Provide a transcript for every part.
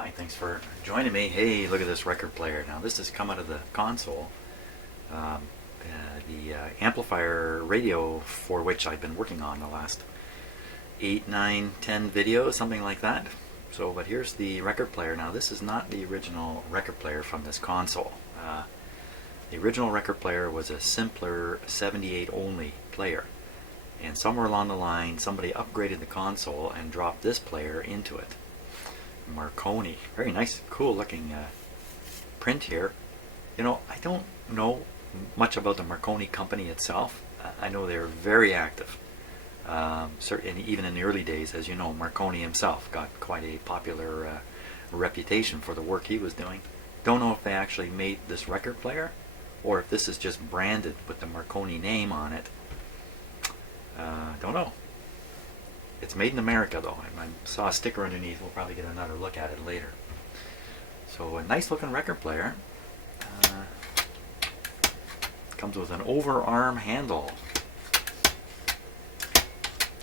hi, thanks for joining me. Hey, look at this record player. Now this has come out of the console. The amplifier radio for which I've been working on the last 8, 9, 10 videos, something like that. So, but here's the record player. Now this is not the original record player from this console. The original record player was a simpler 78 only player. And somewhere along the line somebody upgraded the console and dropped this player into it. Marconi. Very nice, cool looking print here. You know, I don't know much about the Marconi company itself. I know they're very active. Certainly, even in the early days, as you know, Marconi himself got quite a popular reputation for the work he was doing. Don't know if they actually made this record player or if this is just branded with the Marconi name on it. Don't know. It's made in America though. I saw a sticker underneath. We'll probably get another look at it later. So a nice looking record player. Comes with an overarm handle.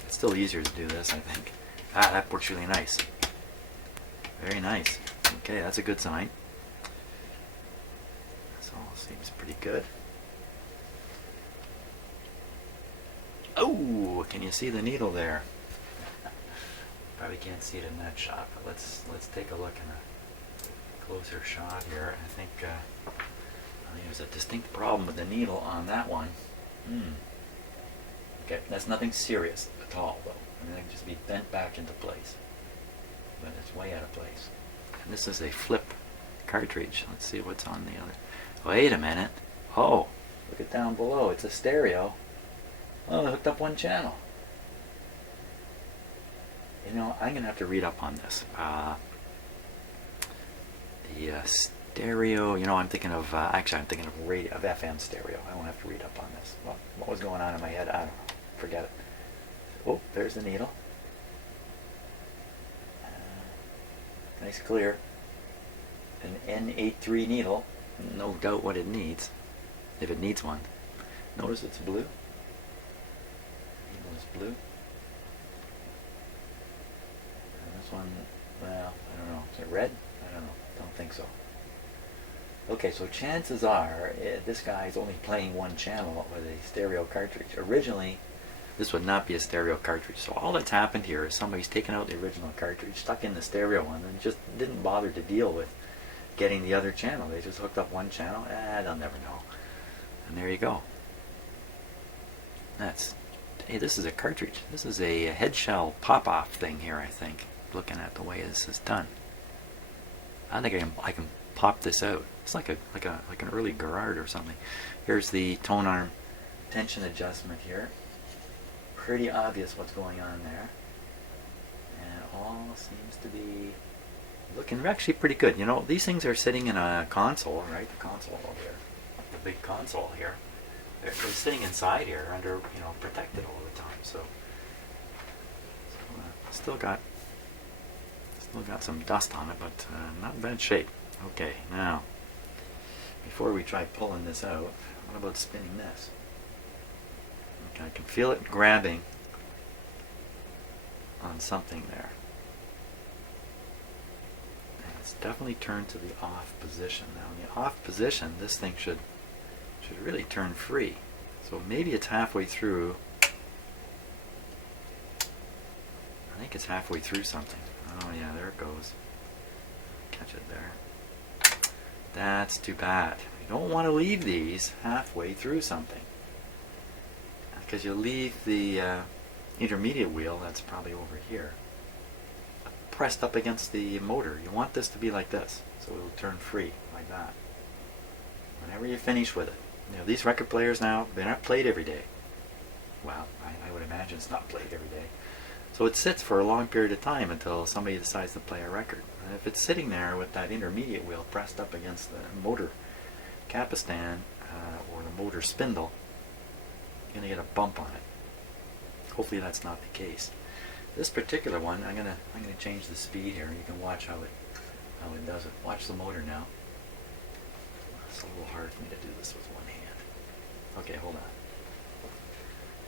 It's still easier to do this, I think. That works really nice. Very nice. Okay, that's a good sign. This all seems pretty good. Oh, can you see the needle there? Probably can't see it in that shot, but let's take a look in a closer shot here. I think there's a distinct problem with the needle on that one. Okay, that's nothing serious at all, though. I mean, it can just be bent back into place, but it's way out of place. And this is a flip cartridge. Let's see what's on the other. Wait a minute. Oh, look at down below. It's a stereo. Oh, I hooked up one channel. You know, I'm going to have to read up on this. The stereo, you know, I'm thinking of, actually I'm thinking of radio, of FM stereo. I won't have to read up on this. Well, what was going on in my head? I don't know. Forget it. Oh, there's the needle. Nice clear. An N83 needle. No doubt what it needs, if it needs one. Notice it's blue. Needle is blue. This one, well, I don't know. Is it red? I don't know. Don't think so. Okay, so chances are this guy is only playing one channel with a stereo cartridge. Originally, this would not be a stereo cartridge. So all that's happened here is somebody's taken out the original cartridge, stuck in the stereo one, and just didn't bother to deal with getting the other channel. They just hooked up one channel. They'll never know. And there you go. Hey, this is a cartridge. This is a head shell pop-off thing here, I think. Looking at the way this is done, I think I can pop this out. It's like an early Garrard or something. Here's the tone arm tension adjustment here. Pretty obvious what's going on there, and all seems to be looking actually pretty good. You know, these things are sitting in a console, right? The console over here, the big console here. They're sitting inside here, under, you know, protected all the time. So still got some dust on it, but not in bad shape. Okay, now, before we try pulling this out, what about spinning this? Okay, I can feel it grabbing on something there. And it's definitely turned to the off position. Now, in the off position, this thing should really turn free. So maybe it's halfway through. I think it's halfway through something. Oh yeah, there it goes. Catch it there. That's too bad. You don't want to leave these halfway through something, because you leave the intermediate wheel, that's probably over here, pressed up against the motor. You want this to be like this, so it'll turn free like that. Whenever you finish with it. You know, these record players now, they're not played every day. Well, I would imagine it's not played every day. So it sits for a long period of time until somebody decides to play a record. And if it's sitting there with that intermediate wheel pressed up against the motor capstan or the motor spindle, you're going to get a bump on it. Hopefully that's not the case. This particular one, I'm gonna change the speed here. You can watch how it does it. Watch the motor now. It's a little hard for me to do this with one hand. Okay, hold on.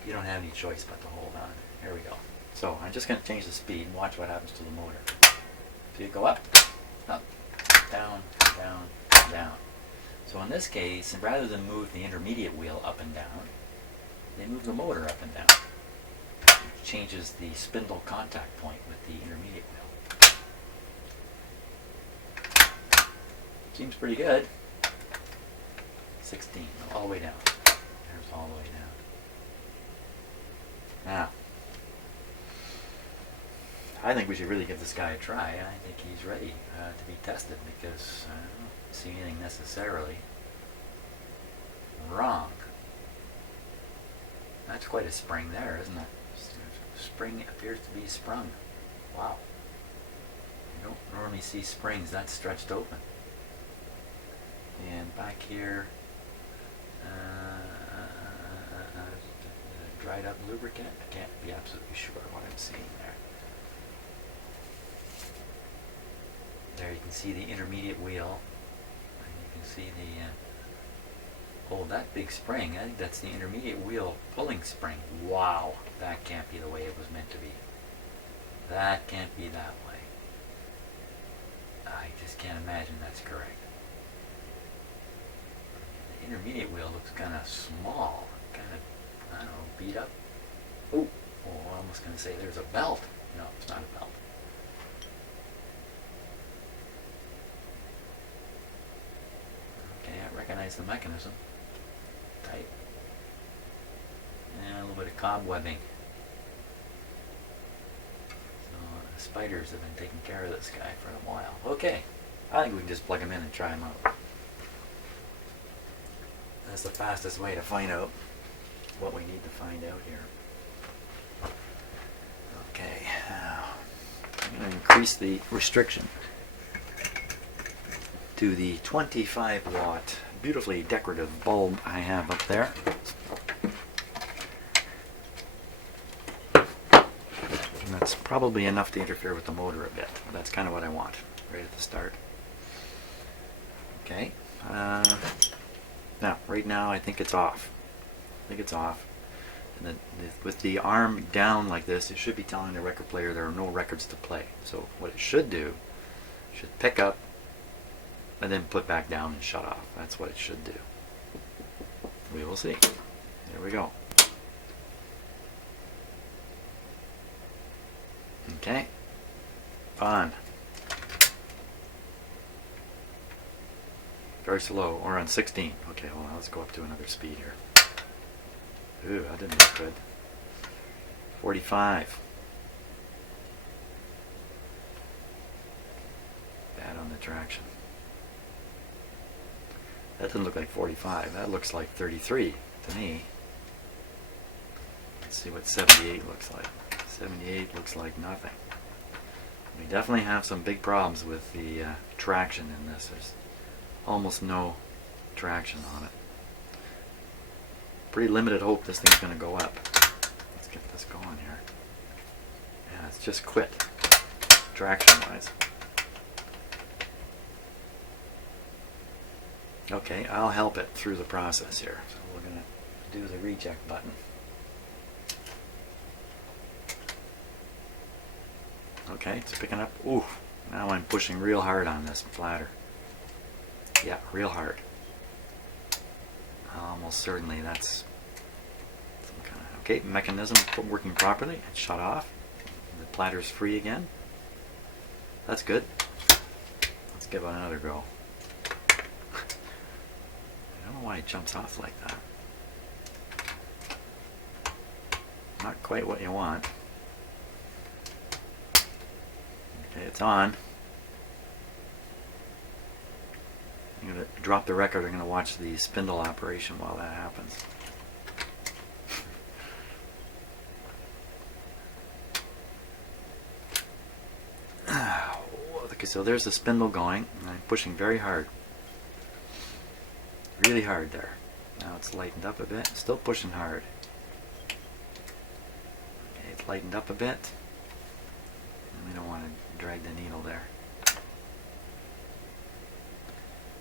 You don't have any choice but to hold on. Here we go. So I'm just going to change the speed and watch what happens to the motor. So you go up, up, down, down, down. So in this case, rather than move the intermediate wheel up and down, they move the motor up and down. It changes the spindle contact point with the intermediate wheel. Seems pretty good. 16, all the way down. There's all the way down. Now, I think we should really give this guy a try. I think he's ready to be tested because I don't see anything necessarily wrong. That's quite a spring there, isn't it? Spring appears to be sprung. Wow. You don't normally see springs that stretched open. And back here, dried up lubricant. I can't be absolutely sure what I'm seeing there. There you can see the intermediate wheel. And you can see the oh, that big spring. I think that's the intermediate wheel pulling spring. Wow, that can't be the way it was meant to be. That can't be that way. I just can't imagine that's correct. The intermediate wheel looks kind of small, kind of, I don't know, beat up. Oh, I'm almost going to say there's a belt. No, it's not a belt. Okay, I recognize the mechanism. Tight. And a little bit of cobwebbing. So the spiders have been taking care of this guy for a while. Okay, I think we can just plug him in and try him out. That's the fastest way to find out what we need to find out here. Okay, now I'm going to increase the restriction to the 25 watt beautifully decorative bulb I have up there. And that's probably enough to interfere with the motor a bit. That's kind of what I want right at the start. Okay. Now, right now I think it's off. I think it's off. And then with the arm down like this, it should be telling the record player there are no records to play. So what it should do, it should pick up and then put back down and shut off. That's what it should do. We will see. There we go. Okay. On. Very slow, or on 16. Okay, hold on, let's go up to another speed here. Ooh, that didn't look good. 45. Bad on the traction. That doesn't look like 45. That looks like 33 to me. Let's see what 78 looks like. 78 looks like nothing. We definitely have some big problems with the traction in this. There's almost no traction on it. Pretty limited hope this thing's going to go up. Let's get this going here. Yeah, it's just quit, traction-wise. Okay, I'll help it through the process here. So we're going to do the reject button. Okay, it's picking up. Ooh, now I'm pushing real hard on this bladder. Yeah, real hard. Almost certainly that's some kind of... Okay, mechanism working properly. It's shut off. The bladder's free again. That's good. Let's give it another go. I don't know why it jumps off like that. Not quite what you want. Okay, it's on. I'm going to drop the record. I'm going to watch the spindle operation while that happens. Okay, so there's the spindle going, and I'm pushing very hard. Really hard there. Now it's lightened up a bit. Still pushing hard. Okay, it's lightened up a bit. And we don't want to drag the needle there.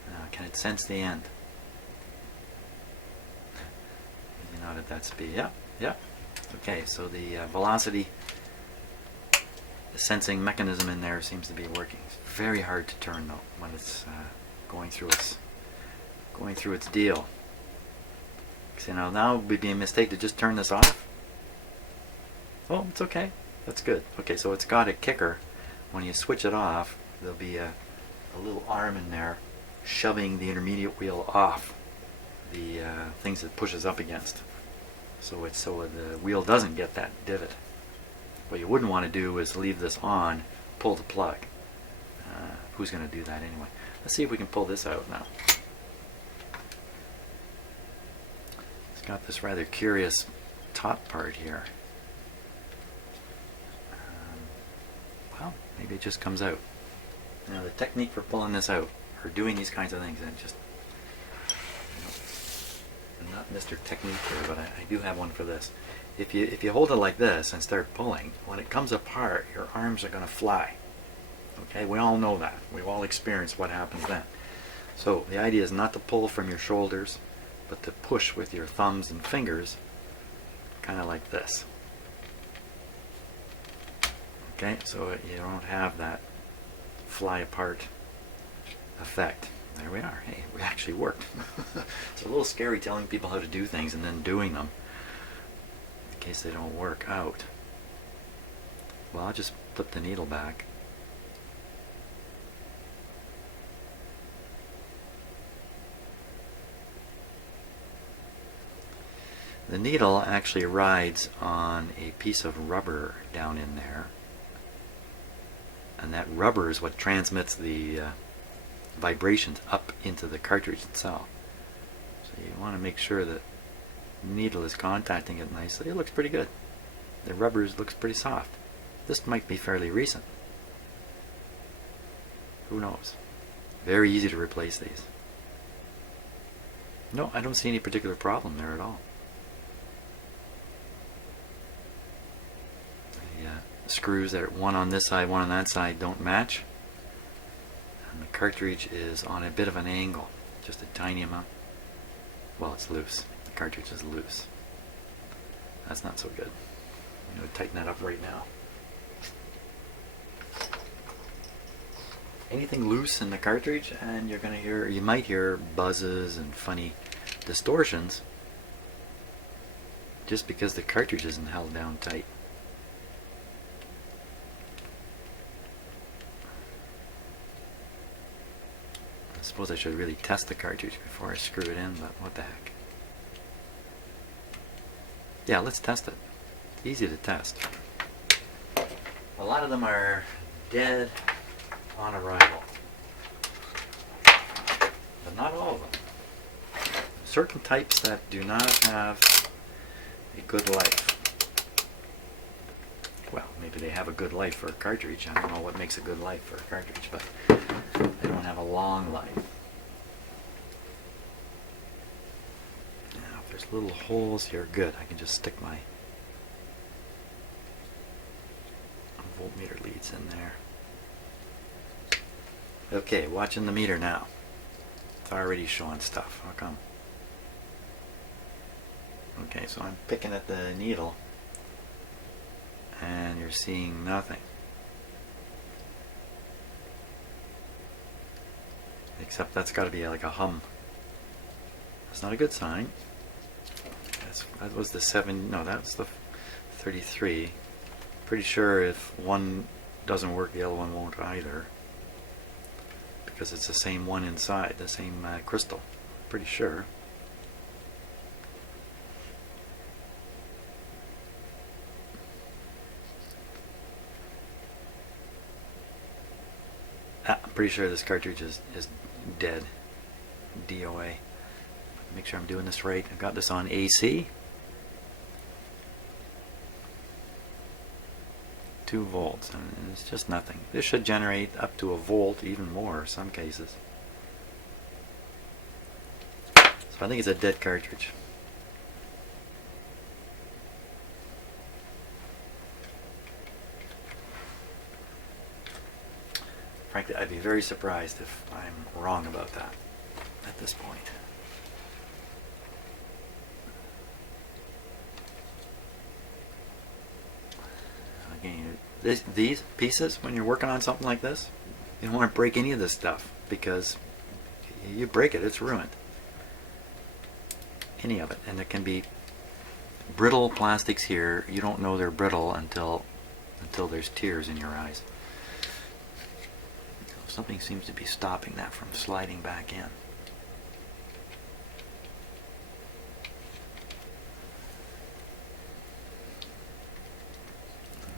Now, can it sense the end? Maybe not at that speed. Yeah, yeah. Okay, so the velocity sensing mechanism in there seems to be working. It's very hard to turn though when it's going through its deal. So now it would be a mistake to just turn this off. Oh, it's okay. That's good. Okay, so it's got a kicker. When you switch it off, there'll be a little arm in there shoving the intermediate wheel off the things it pushes up against. So the wheel doesn't get that divot. What you wouldn't want to do is leave this on, pull the plug. Who's going to do that anyway? Let's see if we can pull this out now. It's got this rather curious top part here. Well, maybe it just comes out. Now the technique for pulling this out, or doing these kinds of things, and just, I'm not Mr. Technique here, but I do have one for this. If you hold it like this and start pulling, when it comes apart, your arms are going to fly. Okay, we all know that. We've all experienced what happens then. So the idea is not to pull from your shoulders, but to push with your thumbs and fingers, kind of like this. Okay, so you don't have that fly apart effect. There we are. Hey, it actually worked. It's a little scary telling people how to do things and then doing them in case they don't work out. Well, I'll just flip the needle back. The needle actually rides on a piece of rubber down in there, and that rubber is what transmits the vibrations up into the cartridge itself. So you want to make sure that the needle is contacting it nicely. It looks pretty good. The rubber looks pretty soft. This might be fairly recent. Who knows? Very easy to replace these. No, I don't see any particular problem there at all. The screws that are one on this side, one on that side don't match. And the cartridge is on a bit of an angle, just a tiny amount. Well, it's loose. The cartridge is loose. That's not so good. I'm going to tighten that up right now. Anything loose in the cartridge, and you might hear buzzes and funny distortions just because the cartridge isn't held down tight. I suppose I should really test the cartridge before I screw it in, but what the heck. Yeah, let's test it. It's easy to test. A lot of them are dead on arrival, but not all of them. Certain types that do not have a good life. Well, maybe they have a good life for a cartridge. I don't know what makes a good life for a cartridge, but they don't have a long life. Now, if there's little holes here, good. I can just stick my voltmeter leads in there. Okay, watching the meter now. It's already showing stuff. How come? Okay, so I'm picking at the needle, and you're seeing nothing. Except that's got to be like a hum. That's not a good sign. That was the 7, no, that was the 33. Pretty sure if one doesn't work, the other one won't either. Because it's the same one inside, the same crystal. Pretty sure. I'm pretty sure this cartridge is dead. DOA. Make sure I'm doing this right. I got this on AC. 2 volts, and it's just nothing. This should generate up to a volt, even more in some cases. So I think it's a dead cartridge. Frankly, I'd be very surprised if I'm wrong about that at this point. Again, these pieces, when you're working on something like this, you don't want to break any of this stuff, because you break it, it's ruined. Any of it. And there can be brittle plastics here. You don't know they're brittle until there's tears in your eyes. Something seems to be stopping that from sliding back in.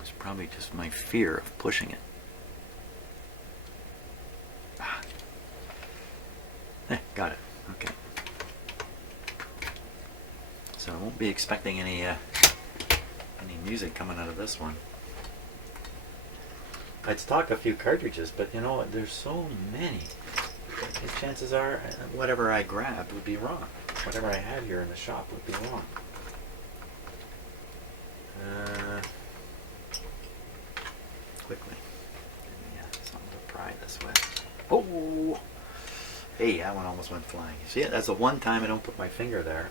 It's probably just my fear of pushing it. Got it. Okay. So I won't be expecting any music coming out of this one. I'd stock a few cartridges, but you know, there's so many. The chances are whatever I grabbed would be wrong. Whatever I had here in the shop would be wrong. Quickly. Yeah, something to pry this with. Oh! Hey, that one almost went flying. See, that's the one time I don't put my finger there.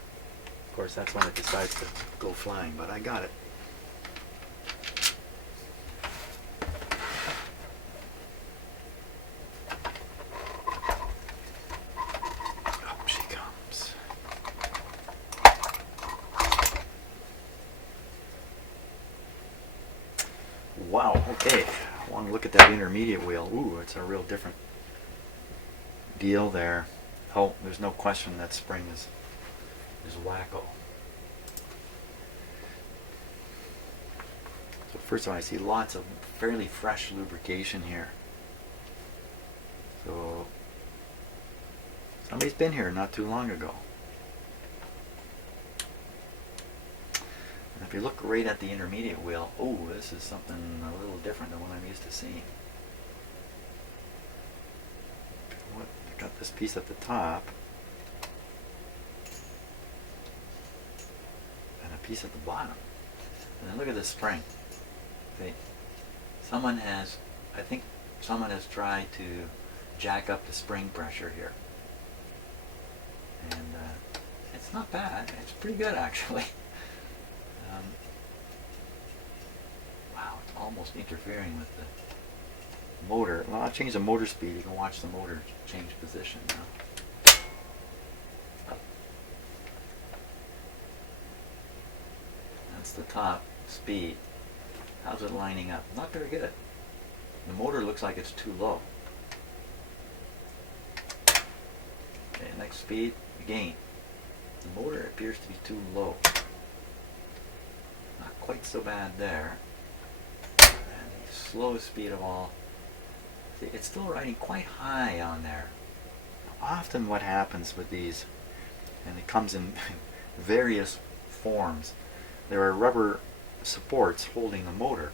Of course, that's when it decides to go flying, but I got it. Up she comes. Wow, okay. I want to look at that intermediate wheel. Ooh, it's a real different deal there. Oh, there's no question that spring is wacko. So first of all, I see lots of fairly fresh lubrication here. So somebody's been here not too long ago. And if you look right at the intermediate wheel, oh, this is something a little different than what I'm used to seeing. Got this piece at the top and a piece at the bottom, and then look at this spring. See, I think someone has tried to jack up the spring pressure here, and it's not bad. It's pretty good actually. Wow, it's almost interfering with the motor. Well, I'll change the motor speed. You can watch the motor change position now. That's the top speed. How's it lining up? Not very good. The motor looks like it's too low. Okay, next speed, again. The motor appears to be too low. Not quite so bad there. And the slowest speed of all. See, it's still riding quite high on there. Often what happens with these, and it comes in various forms, there are rubber supports holding the motor.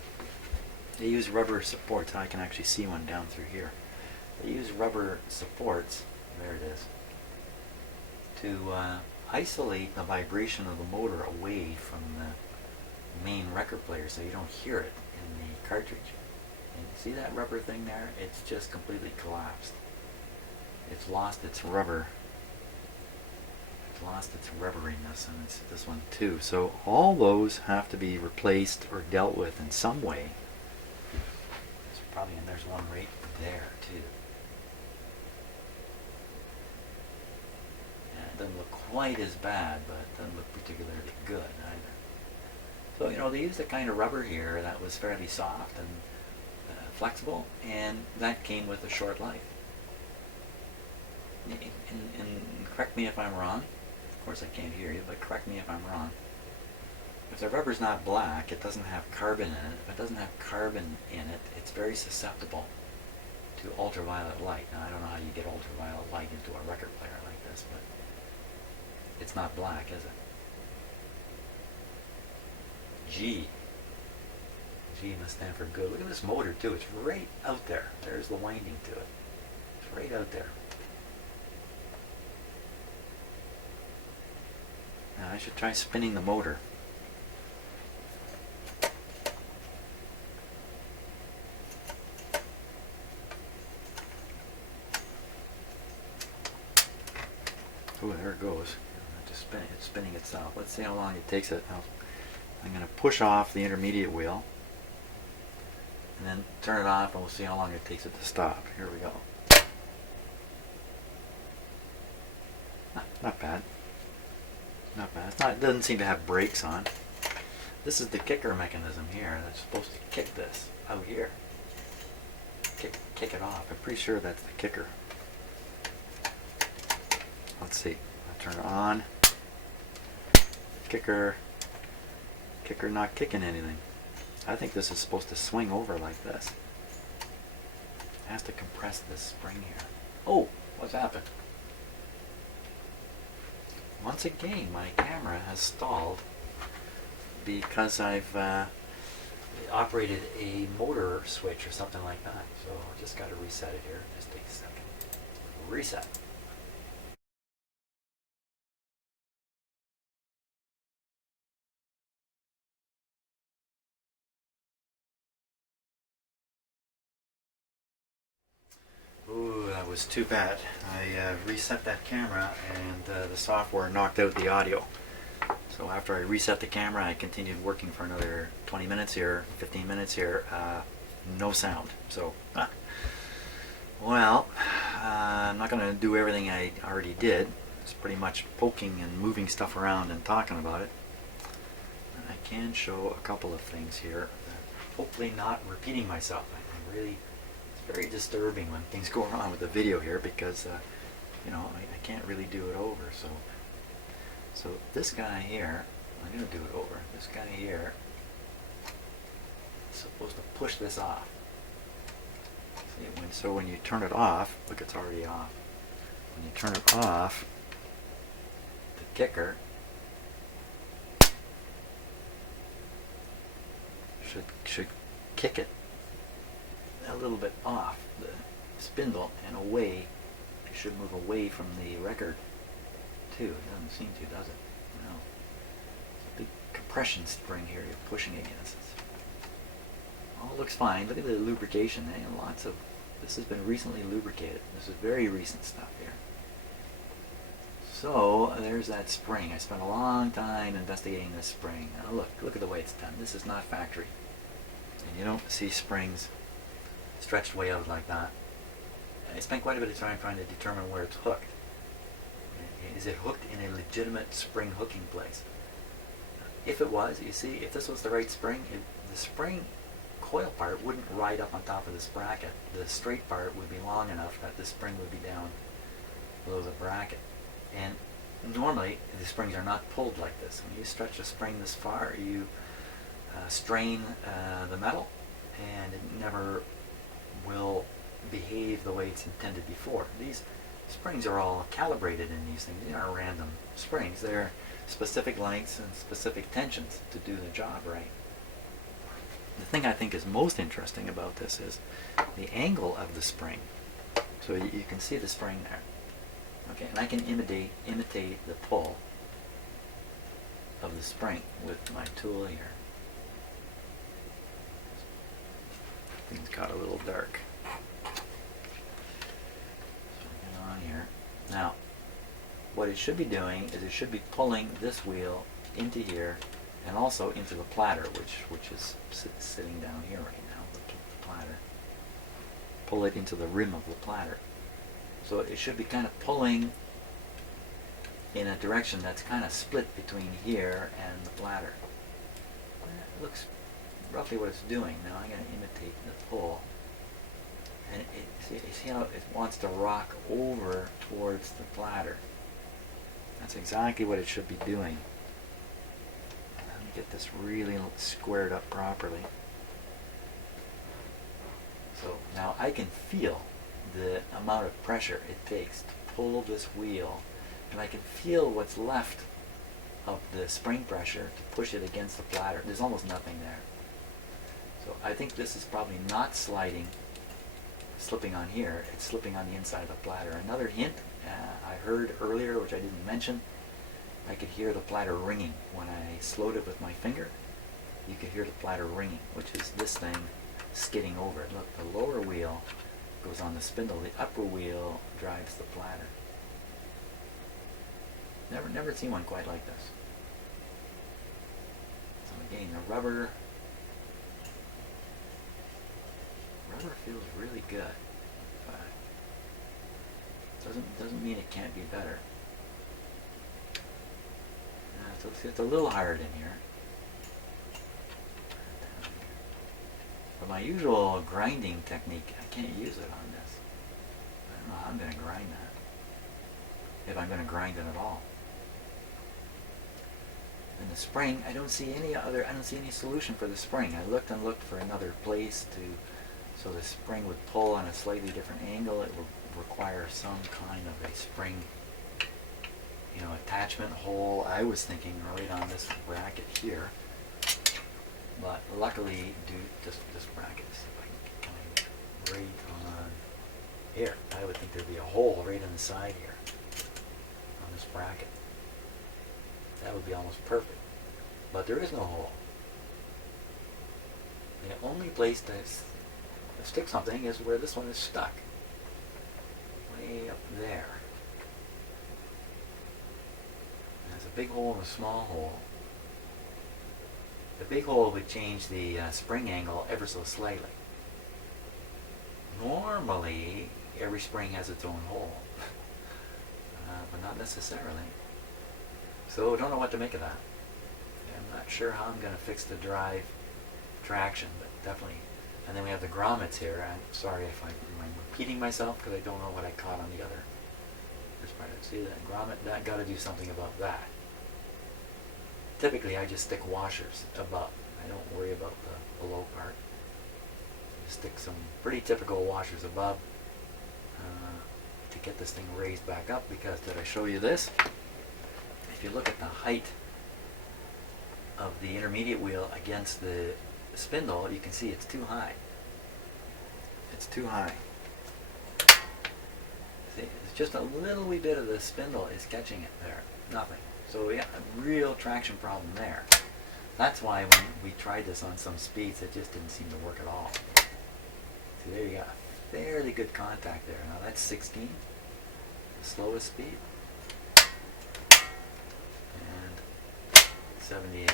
They use rubber supports. I can actually see one down through here. They use rubber supports, there it is, to isolate the vibration of the motor away from the main record player so you don't hear it in the cartridge. And you see that rubber thing there? It's just completely collapsed. It's lost its rubber. It's lost its rubberiness, and it's this one too. So all those have to be replaced or dealt with in some way. And there's one right there too. And it doesn't look quite as bad, but it doesn't look particularly good either. So, you know, they used a kind of rubber here that was fairly soft and flexible, and that came with a short life. And correct me if I'm wrong. Of course I can't hear you, but correct me if I'm wrong. If the rubber's not black, it doesn't have carbon in it. If it doesn't have carbon in it, it's very susceptible to ultraviolet light. Now, I don't know how you get ultraviolet light into a record player like this, but it's not black, is it? G. G must stand for good. Look at this motor, too. It's right out there. There's the winding to it. It's right out there. Now, I should try spinning the motor. Oh, there it goes. Just spinning. It's spinning itself. Let's see how long it takes it. I'm going to push off the intermediate wheel. turn it off and we'll see how long it takes it to stop. Here we go. Not bad. Not bad. It doesn't seem to have brakes on. This is the kicker mechanism here that's supposed to kick this out here. Kick it off. I'm pretty sure that's the kicker. Let's see. I'll turn it on. Kicker not kicking anything. I think this is supposed to swing over like this. It has to compress this spring here. Oh, what's happened? Once again, my camera has stalled because I've operated a motor switch or something like that. So I just got to reset it here. Just take a second. Reset. Ooh, that was too bad. I reset that camera and the software knocked out the audio. So after I reset the camera, I continued working for another 20 minutes here, 15 minutes here, no sound. So, well, I'm not going to do everything I already did. It's pretty much poking and moving stuff around and talking about it. And I can show a couple of things here. Hopefully not repeating myself. I really, it's very disturbing when things go wrong with the video here because, you know, I can't really do it over. So this guy here, I'm going to do it over. This guy here is supposed to push this off. See, so when you turn it off, look, it's already off. When you turn it off, the kicker should kick it a little bit off the spindle and away. It should move away from the record too. It doesn't seem to, does it? No. It's a big compression spring here you're pushing against. All looks fine. Look at the lubrication. Lots of this has been recently lubricated. This is very recent stuff here. So there's that spring. I spent a long time investigating this spring. Now look at the way it's done. This is not factory. And you don't see springs stretched way out like that. I spent quite a bit of time trying to determine where it's hooked. Is it hooked in a legitimate spring hooking place? If it was, you see, if this was the right spring, the spring coil part wouldn't ride up on top of this bracket. The straight part would be long enough that the spring would be down below the bracket. And normally, the springs are not pulled like this. When you stretch a spring this far, you strain the metal, and it never will behave the way it's intended before. These springs are all calibrated in these things. They aren't random springs. They're specific lengths and specific tensions to do the job right. The thing I think is most interesting about this is the angle of the spring. So you can see the spring there. Okay, and I can imitate the pull of the spring with my tool here. Things got a little dark. Here. Now, what it should be doing is it should be pulling this wheel into here and also into the platter, which is sitting down here right now. Look at the platter. Pull it into the rim of the platter. So it should be kind of pulling in a direction that's kind of split between here and the platter. It looks roughly what it's doing. Now I'm going to imitate the pull. And you see how it wants to rock over towards the platter. That's exactly what it should be doing. Let me get this really squared up properly. So now I can feel the amount of pressure it takes to pull this wheel, and I can feel what's left of the spring pressure to push it against the platter. There's almost nothing there. So I think this is probably not slipping on here, it's slipping on the inside of the platter. Another hint I heard earlier, which I didn't mention, I could hear the platter ringing. When I slowed it with my finger, you could hear the platter ringing, which is this thing skidding over it. Look, the lower wheel goes on the spindle, the upper wheel drives the platter. Never seen one quite like this. So again, the rubber Rubber feels really good, but doesn't mean it can't be better. It's a little hard in here. But my usual grinding technique, I can't use it on this. I don't know how I'm going to grind that. If I'm going to grind it at all. And the spring, I don't see any solution for the spring. I looked and looked for another place so the spring would pull on a slightly different angle. It would require some kind of a spring, attachment hole. I was thinking right on this bracket here, but luckily, this bracket, see if I can kind of right on here. I would think there'd be a hole right on the side here on this bracket. That would be almost perfect, but there is no hole. The only place to stick something is where this one is stuck, way up there. There's a big hole and a small hole. The big hole would change the spring angle ever so slightly. Normally, every spring has its own hole, but not necessarily. So don't know what to make of that. I'm not sure how I'm going to fix the drive traction, but definitely. And then we have the grommets here. I'm sorry if I'm repeating myself because I don't know what I caught on the other. See that grommet? Got to do something about that. Typically, I just stick washers above. I don't worry about the below part. Just stick some pretty typical washers above to get this thing raised back up. Because did I show you this? If you look at the height of the intermediate wheel against the spindle, you can see it's too high. It's too high. See, it's just a little wee bit of the spindle is catching it there. Nothing. So we got a real traction problem there. That's why when we tried this on some speeds, it just didn't seem to work at all. See, there you got a fairly good contact there. Now that's 16, the slowest speed. 78.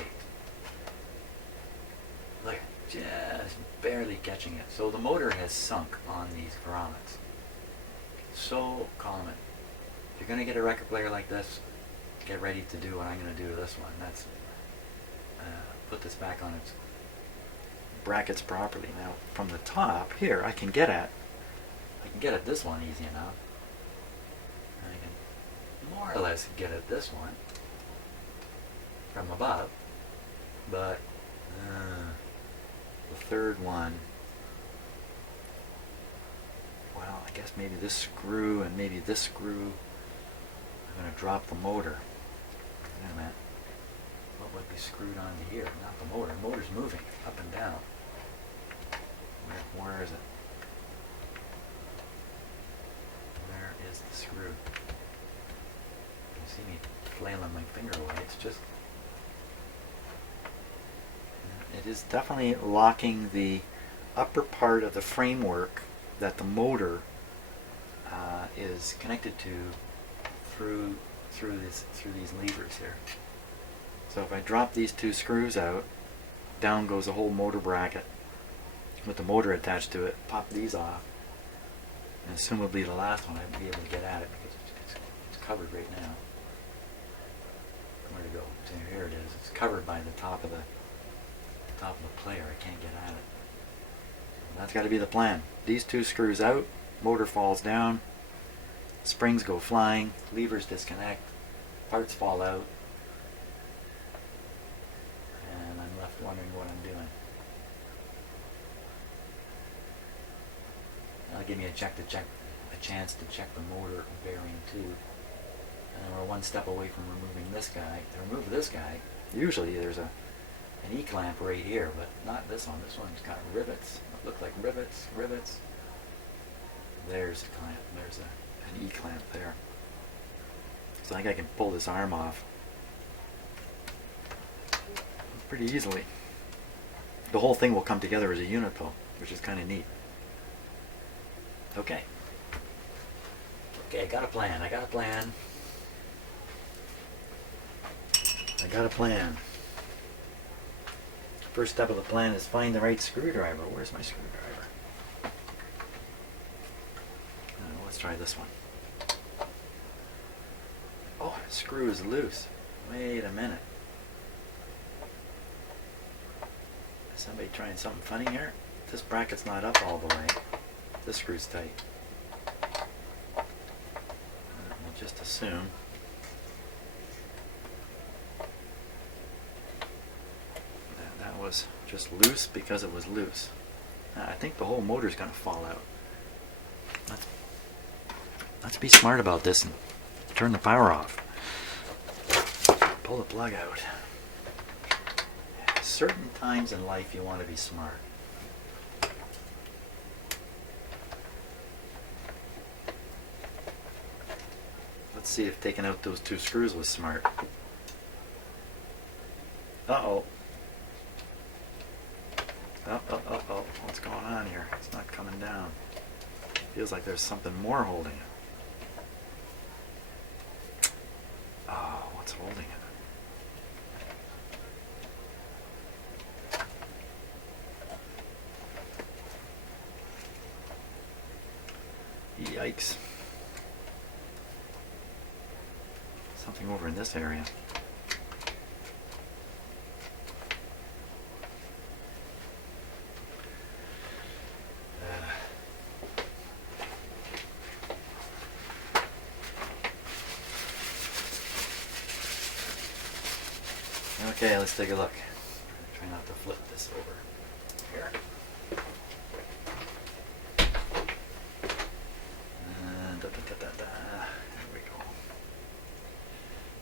Look, just barely catching it. So the motor has sunk on these grommets. So common. If you're going to get a record player like this, get ready to do what I'm going to do to this one. That's put this back on its brackets properly. Now, from the top here, I can get at this one easy enough. I can more or less get at this one from above, but the third one, well, I guess maybe this screw and maybe this screw, I'm going to drop the motor. Wait a minute. What would be screwed onto here? Not the motor. The motor's moving up and down. Where is it? Where is the screw? You can see me flailing my finger away. It's just... It is definitely locking the upper part of the framework that the motor is connected to through these levers here. So if I drop these two screws out, down goes the whole motor bracket with the motor attached to it. Pop these off, and assumably the last one I'd be able to get at it because it's covered right now. Where to go? So here it is. It's covered by the top of the player. I can't get at it. That's got to be the plan. These two screws out, motor falls down, springs go flying, levers disconnect, parts fall out, and I'm left wondering what I'm doing. That'll give me a chance to check the motor bearing too. And we're one step away from removing this guy. To remove this guy, usually there's an E-clamp right here, but not this one. This one's got rivets. It look like rivets. There's a clamp. There's an E-clamp there. So I think I can pull this arm off pretty easily. The whole thing will come together as a unit though, which is kind of neat. Okay, I got a plan. First step of the plan is find the right screwdriver. Where's my screwdriver? let's try this one. Oh, screw is loose. Wait a minute. Is somebody trying something funny here? This bracket's not up all the way. This screw's tight. We'll just assume. That was just loose because it was loose. I think the whole motor's going to fall out. Let's be smart about this and turn the power off. Pull the plug out. Certain times in life you want to be smart. Let's see if taking out those 2 screws was smart. Uh-oh. Oh, what's going on here? It's not coming down. Feels like there's something more holding it. Oh, what's holding it? Yikes. Something over in this area. Okay, let's take a look. Try not to flip this over here. And there we go.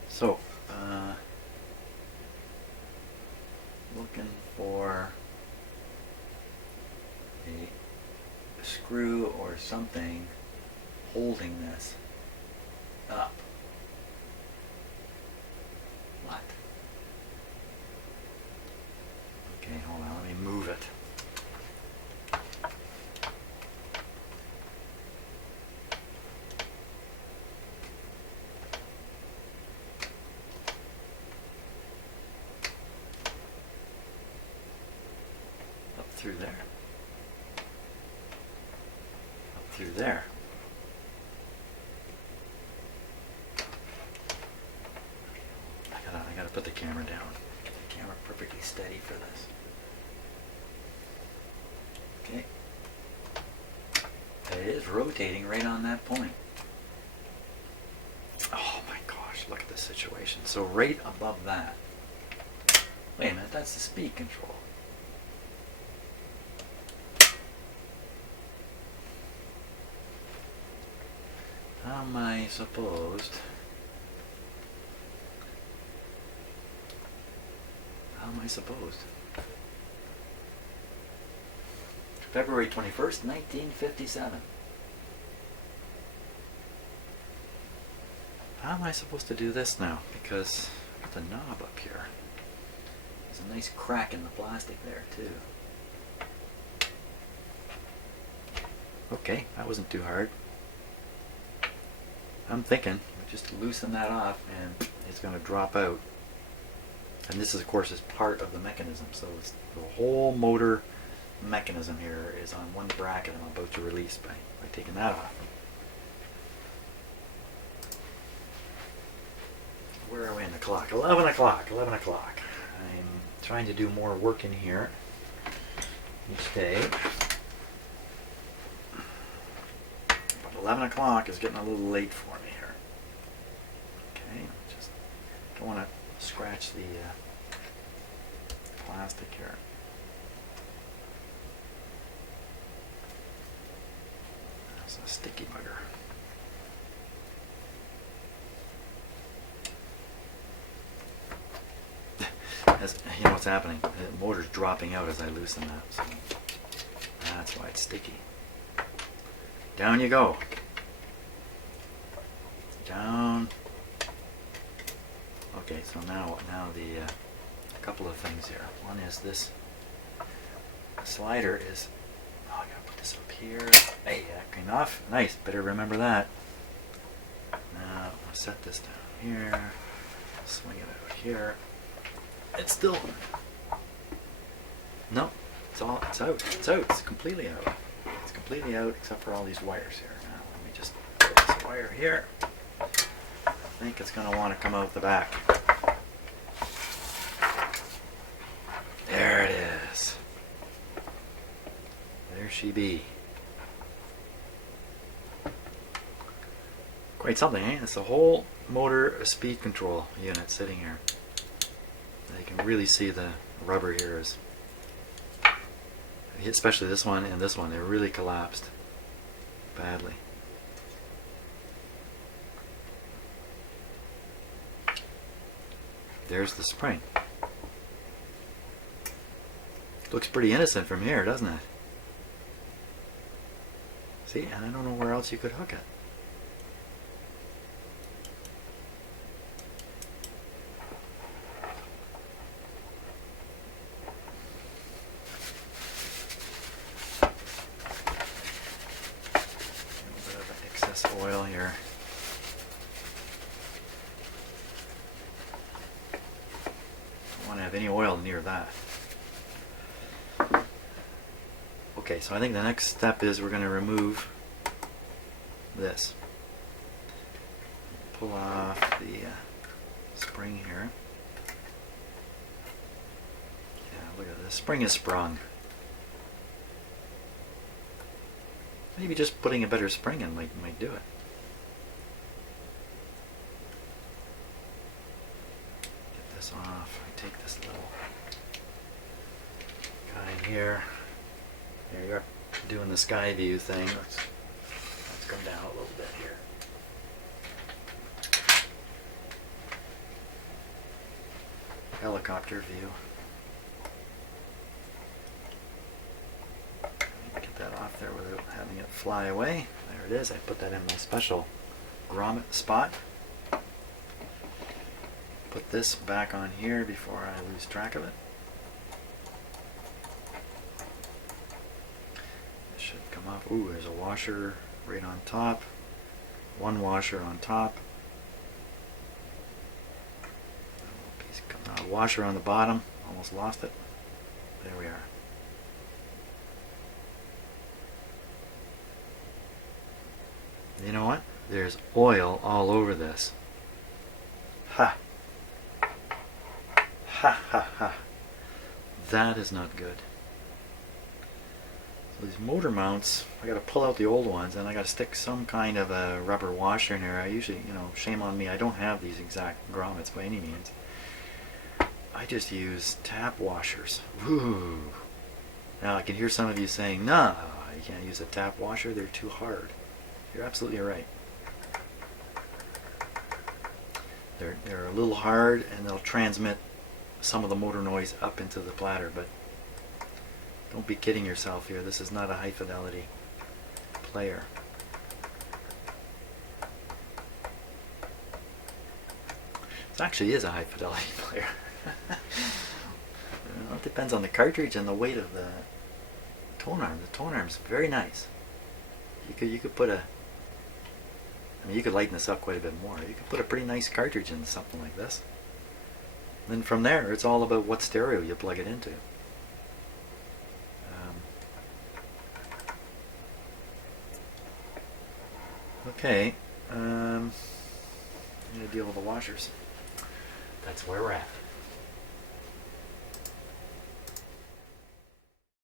So, looking for a screw or something holding this up. What? Okay, hold on, let me move it. Up through there. Up through there. I gotta put the camera down. Get the camera perfectly steady for this. Okay. It is rotating right on that point. Oh my gosh, look at this situation. So right above that. Wait a minute, that's the speed control. How am I supposed? How am I supposed? February 21st, 1957. How am I supposed to do this now? Because I've got the knob up here. There's a nice crack in the plastic there too. Okay, that wasn't too hard. I'm thinking just loosen that off and it's going to drop out. And this is, of course, is part of the mechanism. So it's the whole motor mechanism here is on one bracket I'm about to release by taking that off. Where are we in the clock? 11 o'clock. 11 o'clock. I'm trying to do more work in here each day. But 11 o'clock is getting a little late for me here. Okay, just don't want to scratch the plastic here. That's a sticky bugger. As you know what's happening, the motor's dropping out as I loosen that, so that's why it's sticky. Down you go. Down. Okay, so now the a couple of things here. One is this slider is. Oh, I gotta put this up here. Hey, that came off. Nice. Better remember that. Now I'll set this down here. Swing it out here. It's still. No, it's out. It's out. It's completely out. It's completely out except for all these wires here. Now let me just here. I think it's going to want to come out the back. There it is. There she be. Quite something, eh? It's a whole motor speed control unit sitting here. You can really see the rubber here is, especially this one and this one, they really collapsed badly. There's the spring. Looks pretty innocent from here, doesn't it? See, and I don't know where else you could hook it. A little bit of excess oil here. Don't want to have any oil near that. Okay, so I think the next step is we're going to remove this. Pull off the spring here. Yeah, look at this. Spring is sprung. Maybe just putting a better spring in might do it. Get this off. I take this little guy here. There you are, doing the sky view thing. Let's come down a little bit here. Helicopter view. Get that off there without having it fly away. There it is. I put that in my special grommet spot. Put this back on here before I lose track of it. Off. Ooh, there's a washer right on top. One washer on top. A piece coming out. Washer on the bottom. Almost lost it. There we are. You know what? There's oil all over this. Ha! Ha ha ha. That is not good. So these motor mounts, I got to pull out the old ones and I got to stick some kind of a rubber washer in here. I usually, shame on me, I don't have these exact grommets by any means. I just use tap washers. Ooh. Now I can hear some of you saying, no, you can't use a tap washer, they're too hard. You're absolutely right. They're a little hard and they'll transmit some of the motor noise up into the platter, but don't be kidding yourself here. This is not a high fidelity player. This actually is a high fidelity player. It depends on the cartridge and the weight of the tone arm. The tone arm's very nice. You could put you could lighten this up quite a bit more. You could put a pretty nice cartridge into something like this. Then from there, it's all about what stereo you plug it into. Okay, I'm going to deal with the washers. That's where we're at.